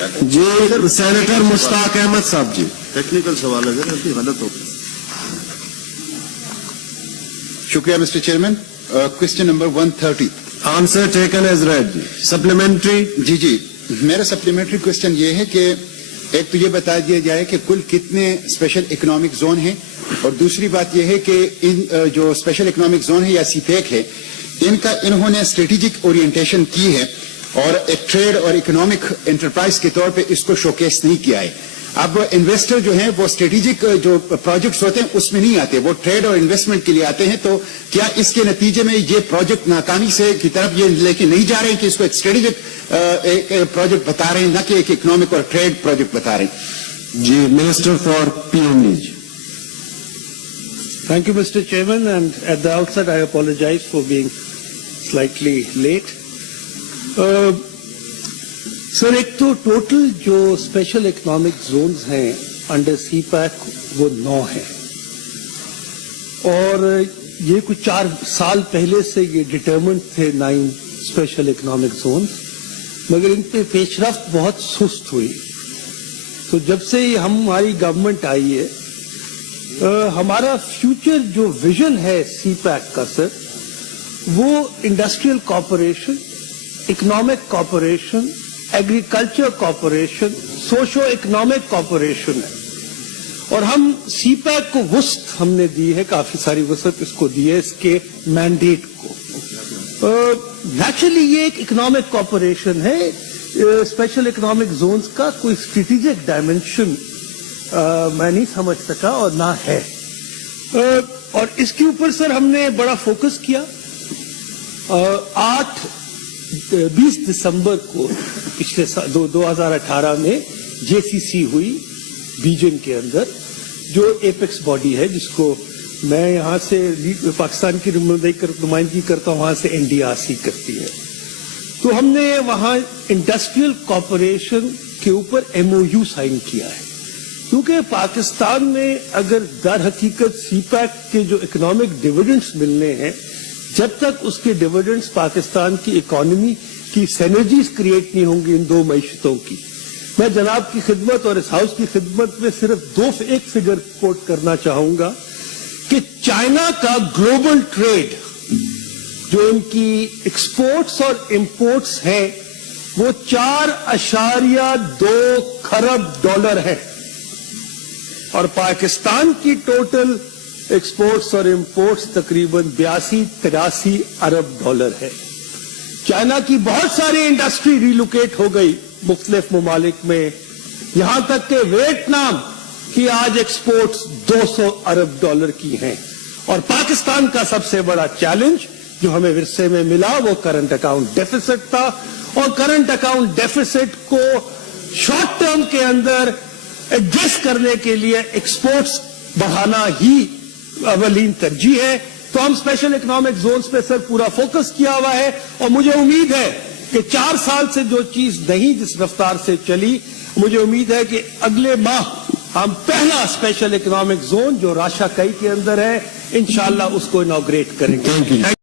جی senator مشتاق احمد صاحب جی. Technical سوال ہے ذرا غلط ہو. شکریہ mister chairman. Question number 130. Answer taken as read جی. سپلیمنٹری. جی میرا سپلیمنٹری کوشچن یہ ہے کہ ایک تو یہ بتا دیا جائے کہ کل کتنے اسپیشل اکنامک زون ہیں، اور دوسری بات یہ ہے کہ ان جو اسپیشل اکنامک زون ہے یا سی پیک ہے، ان کا انہوں نے اسٹریٹجک اورینٹیشن کی ہے اور ایک ٹریڈ اور اکنامک انٹرپرائز کے طور پہ اس کو شوکیس نہیں کیا ہے. اب انویسٹر جو ہیں وہ اسٹریٹجک جو پروجیکٹس ہوتے ہیں اس میں نہیں آتے، وہ ٹریڈ اور انویسٹمنٹ کے لیے آتے ہیں. تو کیا اس کے نتیجے میں یہ پروجیکٹ ناکامی سے کی طرف یہ لے کے نہیں جا رہے ہیں کہ اس کو ایک اسٹریٹجک پروجیکٹ بتا رہے ہیں، نہ کہ ایک اکنامک اور ٹریڈ پروجیکٹ بتا رہے ہیں؟ جی minister for P M E G. Thank you, Mr. Chairman, and at the outset I apologize for being slightly late. سر ایک تو ٹوٹل جو اسپیشل اکنامک زونز ہیں انڈر سی پیک وہ 9 ہیں، اور یہ کچھ 4 سال پہلے سے یہ ڈٹرمنٹ تھے 9 اسپیشل اکنامک زونز، مگر ان پہ پیش رفت بہت سست ہوئی. تو جب سے ہماری گورنمنٹ آئی ہے، ہمارا فیوچر جو ویژن ہے سی پیک کا سر، وہ industrial cooperation, economic cooperation, agriculture cooperation, socio economic cooperation ہے. اور ہم سی پیک کو وسعت ہم نے دی ہے، کافی ساری وسعت اس کو دی ہے اس کے مینڈیٹ کو. نیچرلی یہ ایک اکنامک کوآپریشن ہے. اسپیشل اکنامک زونز کا کوئی اسٹریٹجک ڈائمینشن میں نہیں سمجھ سکا اور نہ ہے. اور اس کے اوپر سر ہم نے بڑا فوکس کیا. 20 دسمبر کو پچھلے 2018 میں جے سی سی ہوئی بیجنگ کے اندر، جو ایپیکس باڈی ہے جس کو میں یہاں سے پاکستان کی نمائندگی کرتا ہوں، وہاں سے این ڈی آر سی کرتی ہے. تو ہم نے وہاں انڈسٹریل کوآپریشن کے اوپر ایم او یو سائن کیا ہے، کیونکہ پاکستان میں اگر در حقیقت سی پیک کے جو اکنامک ڈویڈنڈس ملنے ہیں، جب تک اس کے ڈویڈنڈس پاکستان کی اکانومی کی سینرجیز کریٹ نہیں ہوں گی ان 2 معیشتوں کی. میں جناب کی خدمت اور اس ہاؤس کی خدمت میں صرف ایک فگر کوٹ کرنا چاہوں گا کہ چائنا کا گلوبل ٹریڈ جو ان کی ایکسپورٹس اور امپورٹس ہیں وہ 4.2 کھرب ڈالر ہے، اور پاکستان کی ٹوٹل ایکسپورٹس اور امپورٹس تقریباً 82-83 ارب ڈالر ہے. چائنا کی بہت ساری انڈسٹری ریلوکیٹ ہو گئی مختلف ممالک میں، یہاں تک کہ ویتنام کی آج ایکسپورٹس 200 ارب ڈالر کی ہیں. اور پاکستان کا سب سے بڑا چیلنج جو ہمیں ورثے میں ملا وہ کرنٹ اکاؤنٹ ڈیفیسٹ تھا، اور کرنٹ اکاؤنٹ ڈیفیسٹ کو شارٹ ٹرم کے اندر ایڈجسٹ کرنے کے لیے ایکسپورٹس بڑھانا ہی اولین ترجیح ہے. تو ہم اسپیشل اکنامک زونز پہ سر پورا فوکس کیا ہوا ہے، اور مجھے امید ہے کہ 4 سال سے جو چیز نہیں جس رفتار سے چلی، مجھے امید ہے کہ اگلے ماہ ہم پہلا اسپیشل اکنامک زون جو راشا کئی کے اندر ہے انشاءاللہ اس کو انوگریٹ کریں گے.